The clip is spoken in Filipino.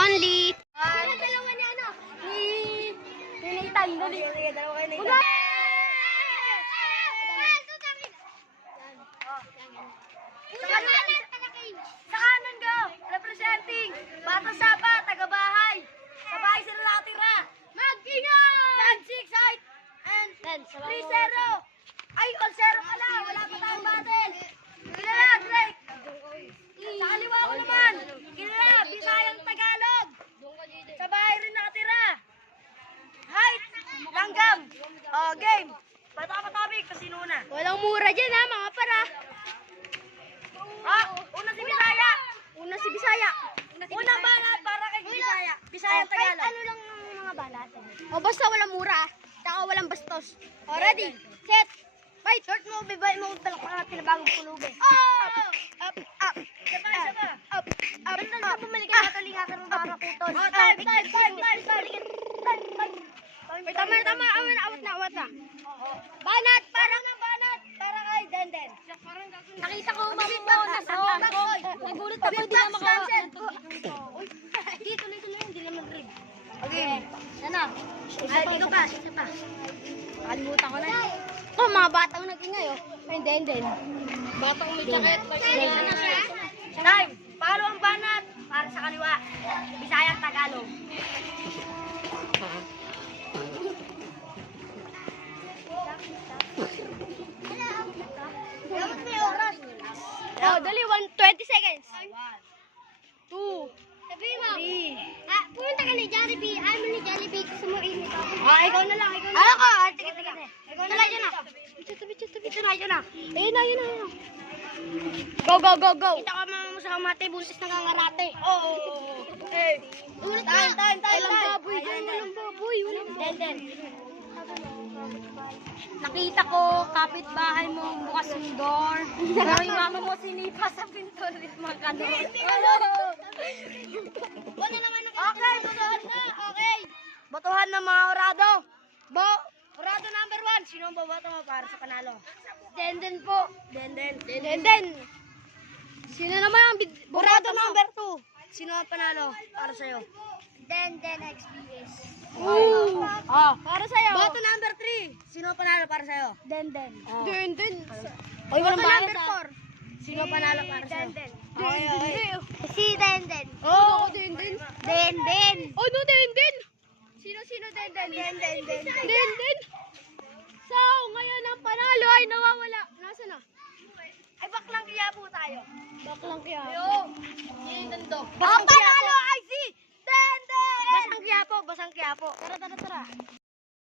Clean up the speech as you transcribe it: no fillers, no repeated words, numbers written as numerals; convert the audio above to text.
only. Sino dalawa niya, ano? Ni Nathan. Sige, dalawa kayo Nathan. Sa kanan go! Representing Bata Sapa, taga-bahay. Sa bahay sila nakatira. Mag-ingat! 10-6, height, and 3-0. Ay, all 0 pala. Wala pa tayong battle. Kilala, Drake. Sa kaliwa ko naman. Kilala, Bisayang Tagalog. Sa bahay rin nakatira. Height, langgam. Oh, game. Bato ka pa topic, kasi una. Walang mura dyan ha, mga para. Una si Bisaya. Una si Bisaya. Unang banat para kay Bisaya. Bisayang Tagalog. Ano lang mga banat? O basta walang mura ah. Tsaka walang bastos. O ready, set. Fight! Short mo, bibay mo, talak pa natin na bagong pulubi. Up! Saba. Up! Ganda na bumalik ka katalinga ka ng mga kutos. Time. Tama. Awat na. Banat! Parang Para kay Denden. nakita ko umamit mo. Nasa ako. Nagulat ako, hindi na makawa. Di, tuloy-tuloy, hindi naman rib. Okay. Ano? Ay, dito pa. Kalimutan ko na. Oh, mga batang nag-ingay oh. Hindi. Batang may sakit. Time. Palo ang banat para sa kaliwa. Bisayang Tagalog. Dapat may oras. Oh, dali, 20 seconds. 2. Sabihin mo. 3. Pumunta ka ni Jollibee. Ayaw mo ni Jollibee kasi mo init ako. Ikaw na lang. Ayaw ko. Tika. Ikaw na lang yun ah. Ito na. Ayun na. Go. Kita ka mga sa kamate, buntis na kangarate. Ulit Time. Walang baboy. Denden. Nakita ko, kapitbahay mo, bukas yung door. Pero yung mama mo sinipa sa pinto ulit magkano. Wala naman okay, batuhan na. Okay. Batuhan na mga orado. Orado number 1. Sino ang babato mo para sa panalo? Denden po. Denden. Sino naman ang Orado number 2. Sino ang panalo para sa'yo? Denden XBS. Para sa'yo. Bato Bato number 3. Sino ang panalo para sa'yo? Denden. Oh. Denden. Oy, walang Bato bayad number ah. 4. Sino ang panalo para sa'yo? Denden. Okay. Si Denden. Oh, Denden. Ano Denden? Sino Denden? Denden. So, ngayon ang panalo ay nawawala. Nasaan na? Ay, baklang kaya po tayo. Baklang kaya. Nintendo. Ang panalo ay si Denden! Basang Quiapo. Tara.